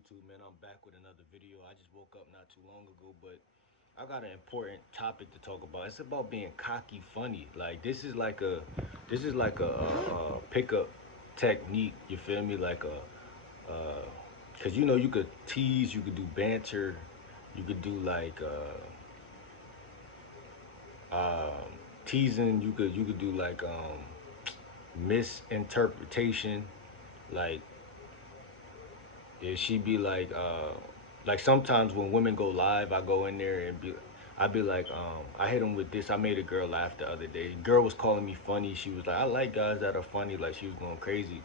YouTube, man? I'm back with another video. I just woke up not too long ago, but I got an important topic to talk about. It's about being cocky funny. Like this is like a pickup technique. You feel me? Cause you could tease, you could do banter, you could do teasing. You could do misinterpretation. Like yeah, she be like sometimes when women go live, I go in there and I be like, I hit them with this. I made a girl laugh the other day. Girl was calling me funny. She was like, I like guys that are funny. Like she was going crazy.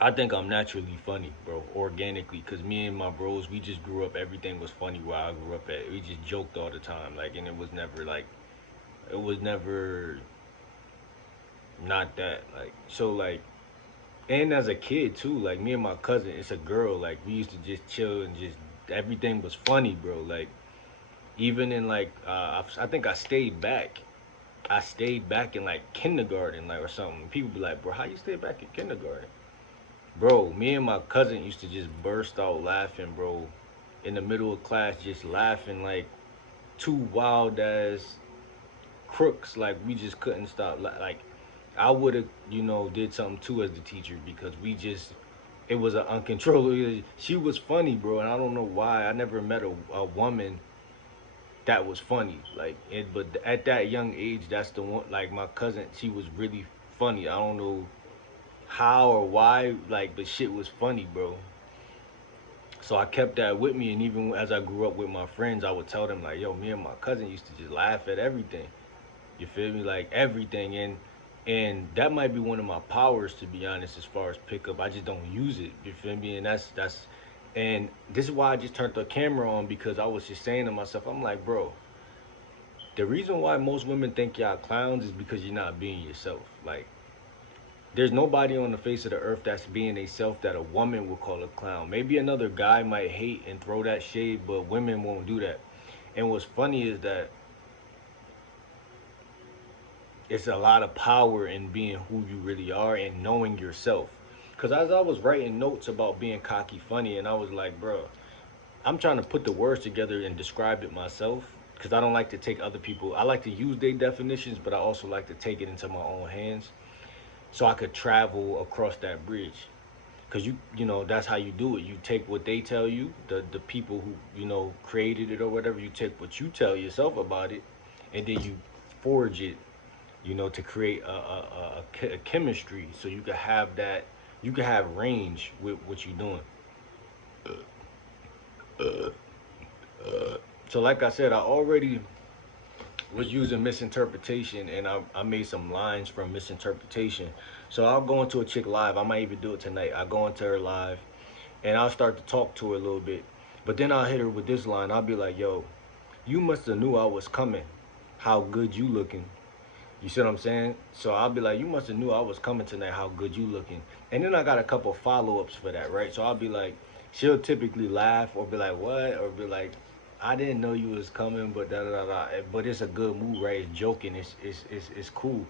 I think I'm naturally funny, bro, organically, cause me and my bros, we just grew up. Everything was funny where I grew up at. We just joked all the time, like, and it was never not that, like, so like, and as a kid too, like me and my cousin, it's a girl, like we used to just chill and just everything was funny, bro. Like even in I think I stayed back in like kindergarten, like or something. People be like, bro, how you stay back in kindergarten? Bro, me and my cousin used to just burst out laughing, bro, in the middle of class, just laughing like two wild ass crooks. Like we just couldn't stop. Like I would have, did something too as the teacher because it was an uncontrollable. She was funny, bro, and I don't know why. I never met a woman that was funny. But at that young age, that's the one. Like my cousin, she was really funny. I don't know how or why, but shit was funny, bro. So I kept that with me, and even as I grew up with my friends, I would tell them like, "Yo, me and my cousin used to just laugh at everything." You feel me? Like everything, and that might be one of my powers, to be honest, as far as pickup. I just don't use it. You feel me? And and this is why I just turned the camera on because I was just saying to myself, I'm like, bro, the reason why most women think y'all clowns is because you're not being yourself. Like, there's nobody on the face of the earth that's being a self that a woman would call a clown. Maybe another guy might hate and throw that shade, but women won't do that. And what's funny is that it's a lot of power in being who you really are and knowing yourself. Because as I was writing notes about being cocky funny, and I was like, bro, I'm trying to put the words together and describe it myself. Because I don't like to take other people, I like to use their definitions, but I also like to take it into my own hands so I could travel across that bridge. Because that's how you do it. You take what they tell you, the people who, created it or whatever, you take what you tell yourself about it, and then you forge it to create a chemistry so you can have that, you can have range with what you're doing. So, like I said, I already was using misinterpretation and I made some lines from misinterpretation. So, I'll go into a chick live. I might even do it tonight. I go into her live and I'll start to talk to her a little bit. But then I'll hit her with this line. I'll be like, yo, you must have knew I was coming. How good you looking. You see what I'm saying? So I'll be like, you must have knew I was coming tonight. How good you looking? And then I got a couple follow-ups for that, right? So I'll be like, she'll typically laugh or be like, what? Or be like, I didn't know you was coming, but da da da da. But it's a good move, right? It's joking. It's cool.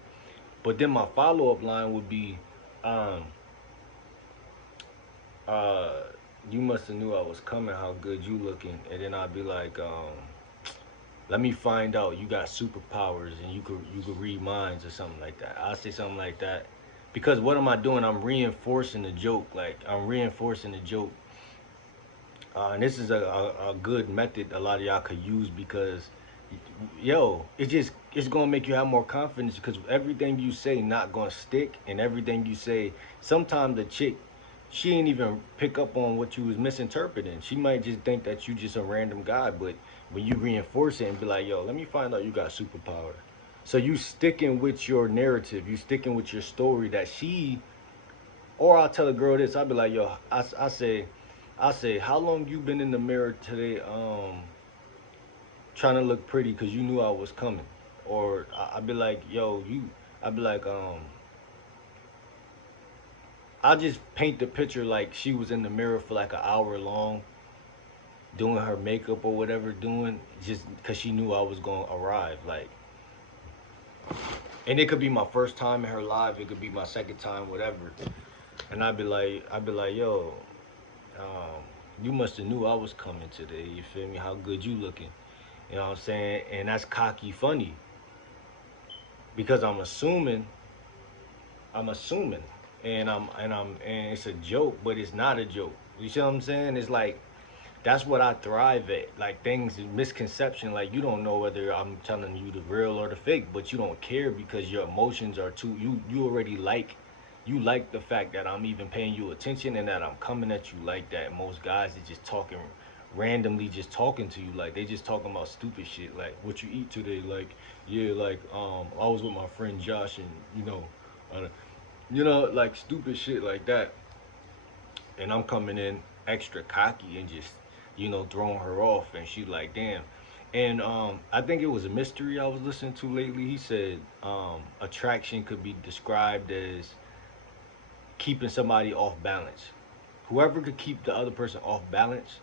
But then my follow-up line would be, um, uh, you must have knew I was coming. How good you looking? And then I'd be like, let me find out you got superpowers and you could read minds or something like that. I'll say something like that. Because what am I doing? I'm reinforcing the joke. Like I'm reinforcing the joke. And this is a good method a lot of y'all could use because yo, it's gonna make you have more confidence because everything you say not gonna stick and everything you say sometimes the chick she ain't even pick up on what you was misinterpreting. She might just think that you just a random guy, but when you reinforce it and be like, yo, let me find out you got superpower. So you sticking with your narrative, you sticking with your story that she or I'll tell a girl this, I'll be like, yo, I say, how long you been in the mirror today, trying to look pretty because you knew I was coming, or I'd be like, yo, I'd be like, I'll just paint the picture like she was in the mirror for like an hour long, doing her makeup or whatever, doing just because she knew I was gonna arrive, like, and it could be my first time in her live, it could be my second time, whatever, and I'd be like, yo, you must have knew I was coming today. You feel me? How good you looking? You know what I'm saying? And that's cocky funny because I'm assuming, and it's a joke, but it's not a joke. You see what I'm saying? It's like that's what I thrive at. Like things misconception. Like you don't know whether I'm telling you the real or the fake, but you don't care because your emotions are too. You already like. You like the fact that I'm even paying you attention and that I'm coming at you like that. Most guys are just talking randomly, just talking to you like they just talking about stupid shit. Like what you eat today. Like yeah, like I was with my friend Josh and uh, like stupid shit like that. And I'm coming in extra cocky and just, throwing her off. And she like, damn. And I think it was a mystery I was listening to lately. He said attraction could be described as keeping somebody off balance. Whoever could keep the other person off balance.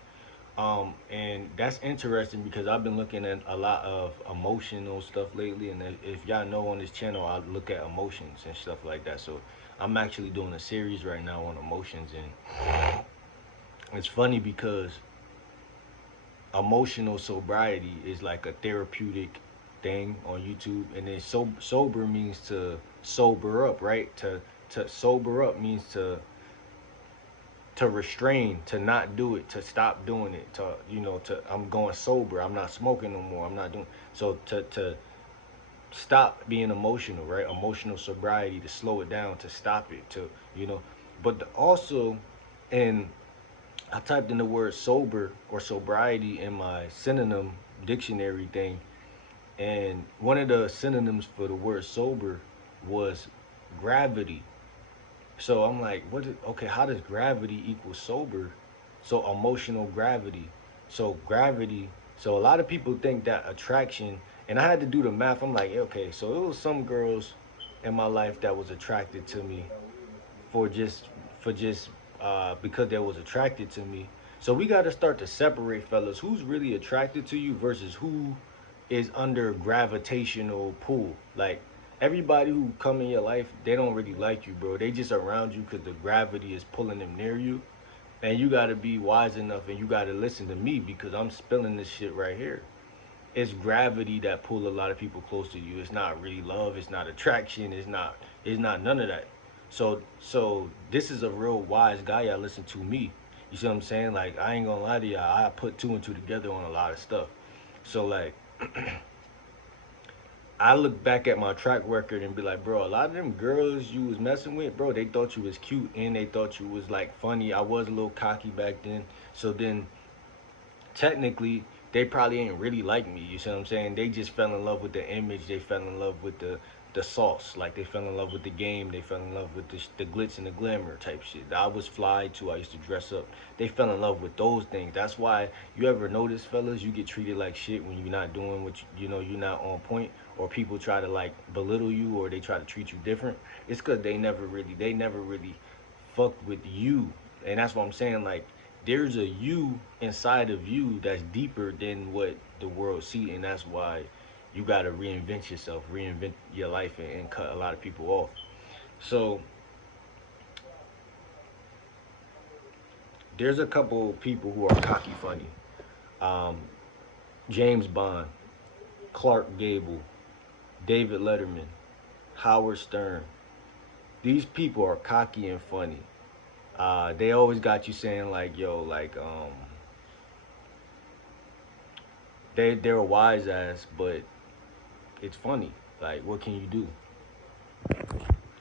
And that's interesting because I've been looking at a lot of emotional stuff lately. And if y'all know on this channel, I look at emotions and stuff like that. So I'm actually doing a series right now on emotions. And it's funny because emotional sobriety is like a therapeutic thing on YouTube, and then sober means to sober up, right? To sober up means to restrain, to not do it, to stop doing it, to I'm going sober, I'm not smoking no more, I'm not doing so to stop being emotional, right? Emotional sobriety, to slow it down, to stop it, you know, also, and I typed in the word sober or sobriety in my synonym dictionary thing, and one of the synonyms for the word sober was gravity. So I'm like, okay, how does gravity equal sober? So emotional gravity. So gravity. So a lot of people think that attraction, and I had to do the math. I'm like, okay, so it was some girls in my life that was attracted to me for just because they was attracted to me. So we got to start to separate, fellas. Who's really attracted to you versus who is under gravitational pull? Like everybody who come in your life, they don't really like you, bro. They just around you because the gravity is pulling them near you. And you got to be wise enough, and you got to listen to me because I'm spilling this shit right here. It's gravity that pull a lot of people close to you. It's not really love. It's not attraction. It's not none of that. So this is a real wise guy. Y'all listen to me. You see what I'm saying? Like I ain't gonna lie to y'all. I put two and two together on a lot of stuff. So like I look back at my track record and be like, bro, a lot of them girls you was messing with, bro, they thought you was cute and they thought you was like funny. I was a little cocky back then. So then technically they probably ain't really like me. You see what I'm saying? They just fell in love with the image. They fell in love with the sauce. Like they fell in love with the game. They fell in love with the glitz and the glamour type shit. I was fly too. I used to dress up. They fell in love with those things. That's why you ever notice, fellas, you get treated like shit when you're not doing what you're not on point, or people try to like belittle you, or they try to treat you different. It's because they never really fucked with you. And that's what I'm saying. Like there's a you inside of you that's deeper than what the world see, and that's why you got to reinvent yourself, reinvent your life, and cut a lot of people off. So there's a couple people who are cocky funny. um, James Bond, Clark Gable, David Letterman, Howard Stern. These people are cocky and funny. They always got you saying like, yo, like they're a wise ass, but it's funny. Like, what can you do?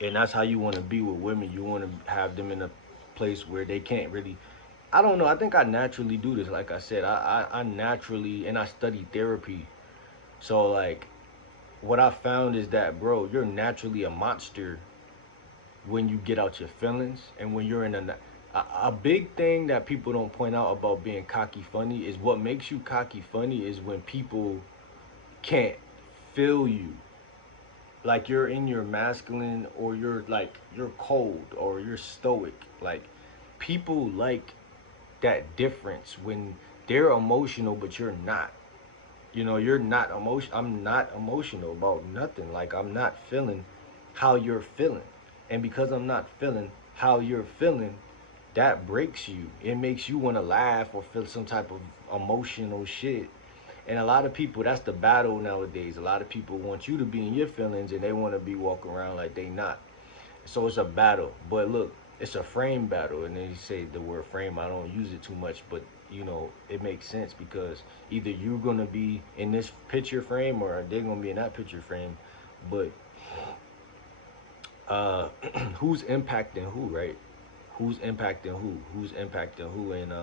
And that's how you want to be with women. You want to have them in a place where they can't really. I don't know. I think I naturally do this. Like I said, I naturally, and I study therapy. So like, what I found is that, bro, you're naturally a monster when you get out your feelings, and when you're in a big thing that people don't point out about being cocky funny is what makes you cocky funny is when people can't feel you, like you're in your masculine, or you're cold, or you're stoic. Like people like that difference when they're emotional but you're not. You're not emotion. I'm not emotional about nothing. Like I'm not feeling how you're feeling. And because I'm not feeling how you're feeling, that breaks you. It makes you want to laugh or feel some type of emotional shit. And a lot of people, that's the battle nowadays. A lot of people want you to be in your feelings and they want to be walking around like they not. So it's a battle. But look, it's a frame battle. And then you say the word frame, I don't use it too much, but you know, it makes sense because either you're gonna be in this picture frame or they're gonna be in that picture frame. But uh who's impacting who, right? Who's impacting who? Who's impacting who? And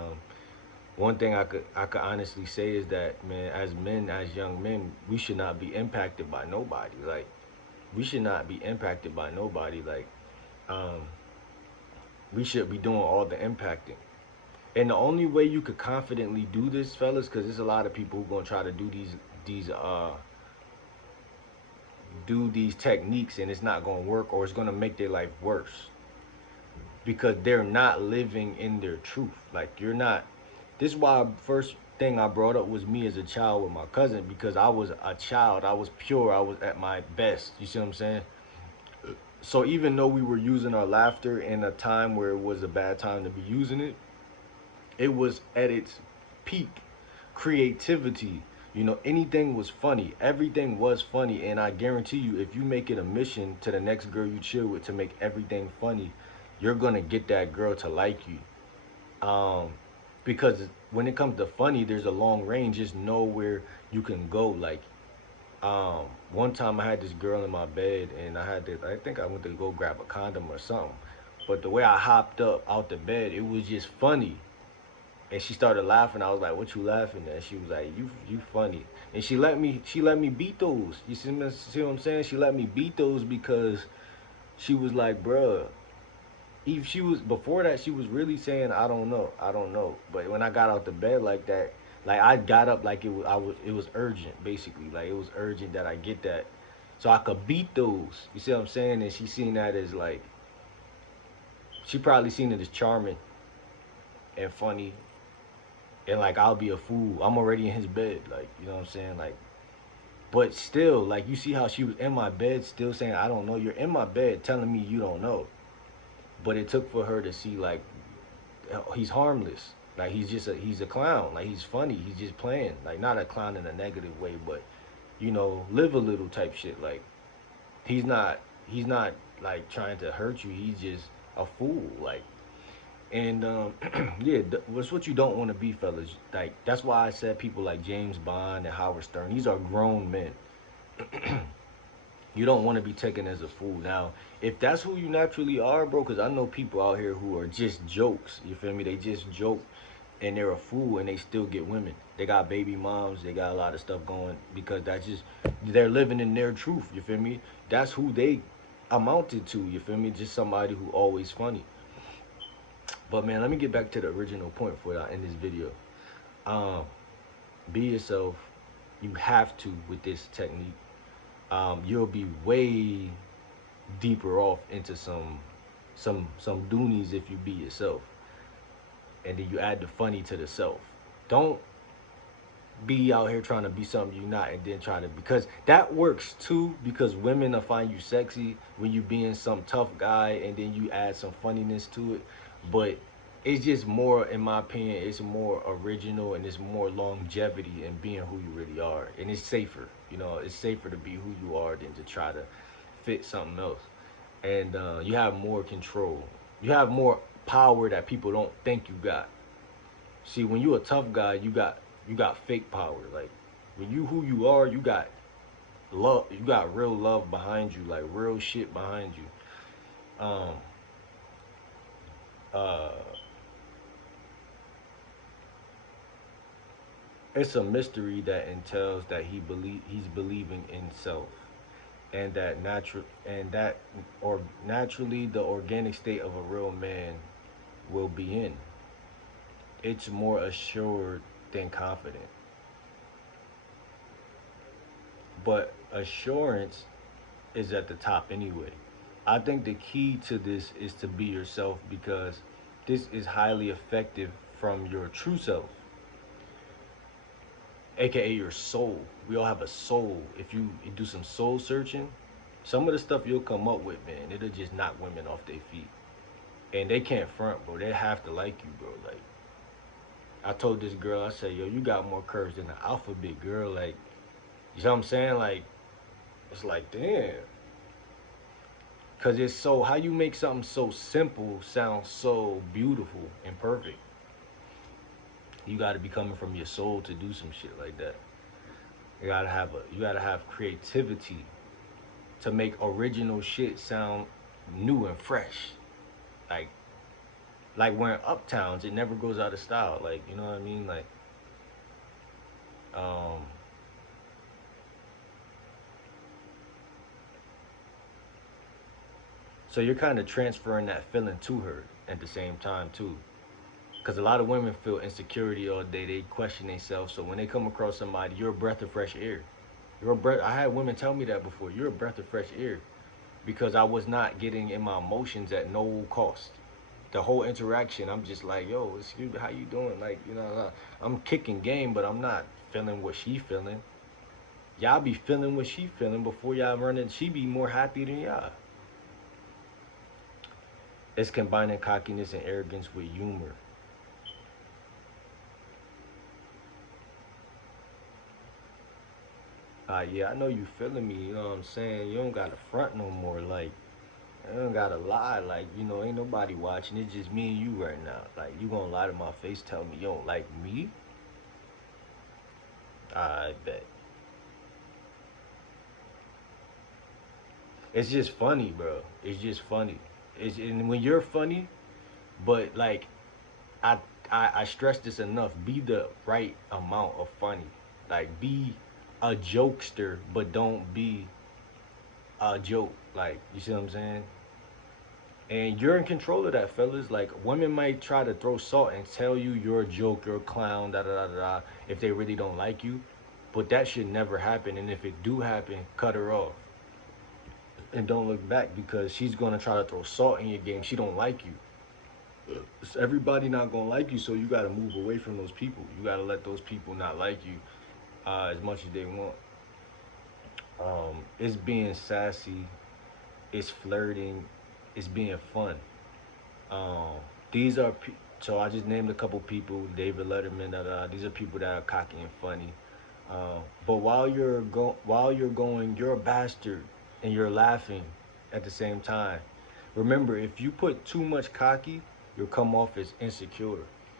one thing I could honestly say is that, man, as men, as young men, we should not be impacted by nobody. Like, we should not be impacted by nobody. Like, um, we should be doing all the impacting. And the only way you could confidently do this, fellas, because there's a lot of people who gonna try to these do these techniques and it's not gonna work or it's gonna make their life worse because they're not living in their truth. Like, you're not. This is why first thing I brought up was me as a child with my cousin because I was a child. I was pure. I was at my best. You see what I'm saying? So even though we were using our laughter in a time where it was a bad time to be using it, it was at its peak creativity. You know, anything was funny. Everything was funny. And I guarantee you, if you make it a mission to the next girl you chill with to make everything funny, you're going to get that girl to like you. Because when it comes to funny, there's a long range. Just know where you can go. Like, one time I had this girl in my bed and I think I went to go grab a condom or something. But the way I hopped up out the bed, it was just funny. And she started laughing. I was like, "What you laughing at?" She was like, "You funny." And she let me beat those. You see what I'm saying? She let me beat those because she was like, "Bruh." If she was before that, she was really saying, "I don't know, I don't know." But when I got out the bed like that, like I got up like it was urgent, basically. Like it was urgent that I get that, so I could beat those. You see what I'm saying? And she seen that as like, she probably seen it as charming and funny and like I'll be a fool. I'm already in his bed, like you know what I'm saying, like. But still, like you see how she was in my bed, still saying I don't know. You're in my bed, telling me you don't know. But it took for her to see like he's harmless. Like he's a clown. Like he's funny. He's just playing. Like not a clown in a negative way, but you know, live a little type shit. Like he's not he's not like trying to hurt you. He's just a fool. Like and yeah, what's what you don't want to be, fellas. Like that's why I said people like James Bond and Howard Stern. These are grown men. You don't want to be taken as a fool. Now, if that's who you naturally are, bro, because I know people out here who are just jokes. You feel me? They just joke and they're a fool and they still get women. They got baby moms. They got a lot of stuff going because that's just, they're living in their truth. You feel me? That's who they amounted to. You feel me? Just somebody who always funny. But man, let me get back to the original point for that in this video. Um, be yourself. You have to with this technique. You'll be way deeper off into some doonies if you be yourself, and then you add the funny to the self. Don't be out here trying to be something you're not, and then try to because that works too. Because women will find you sexy when you being some tough guy, and then you add some funniness to it. But it's just more, in my opinion, it's more original and it's more longevity in being who you really are, and it's safer. You know, it's safer to be who you are than to try to fit something else. And you have more control. You have more power that people don't think you got. See, when you a tough guy, you got fake power. Like when you who you are, you got love. You got real love behind you, like real shit behind you. Um, uh, it's a mystery that entails that he's believing in self, and that natural and that or naturally the organic state of a real man will be in. It's more assured than confident. But assurance is at the top anyway. I think the key to this is to be yourself because this is highly effective from your true self, aka your soul. We all have a soul. If you do some soul searching, some of the stuff you'll come up with, man, it'll just knock women off their feet. and they can't front, bro. They have to like you, bro. Like I told this girl, I said, yo, you got more curves than the alphabet, girl. Like, you know what I'm saying? Like, it's like, damn. Cause it's so how you make something so simple sound so beautiful and perfect. You gotta be coming from your soul to do some shit like that. You gotta have creativity to make original shit sound new and fresh. Like like wearing uptowns, it never goes out of style. Like, you know what I mean? Like, um, so you're kind of transferring that feeling to her at the same time too. Because a lot of women feel insecurity all day. They question themselves. So when they come across somebody, you're a breath of fresh air. You're a breath. I had women tell me that before. You're a breath of fresh air because I was not getting in my emotions at no cost. The whole interaction, I'm just like, yo, excuse me, how you doing? Like, you know, I'm kicking game, but I'm not feeling what she feeling. Y'all be feeling what she feeling before y'all running. She be more happy than y'all. It's combining cockiness and arrogance with humor. Yeah, I know you feeling me. You know what I'm saying? You don't got to front no more. Like, you don't got to lie. Like, you know, ain't nobody watching. It's just me and you right now. Like, you gonna lie to my face, tell me you don't like me? I bet. It's just funny, bro. It's just funny. And when you're funny, but like I, I stress this enough. Be the right amount of funny. Like be a jokester, but don't be a joke. Like you see what I'm saying? And you're in control of that, fellas. Like women might try to throw salt and tell you you're a joke, you're a clown, da da da da, if they really don't like you. But that should never happen. And if it do happen, cut her off and don't look back because she's gonna try to throw salt in your game. She don't like you. Everybody not gonna like you, so you gotta move away from those people. You gotta let those people not like you as much as they want. It's being sassy, it's flirting, it's being fun. Um, these are so I just named a couple people, David Letterman. These are people that are cocky and funny. But while you're going, you're a bastard, and you're laughing at the same time. Remember, if you put too much cocky, you'll come off as insecure.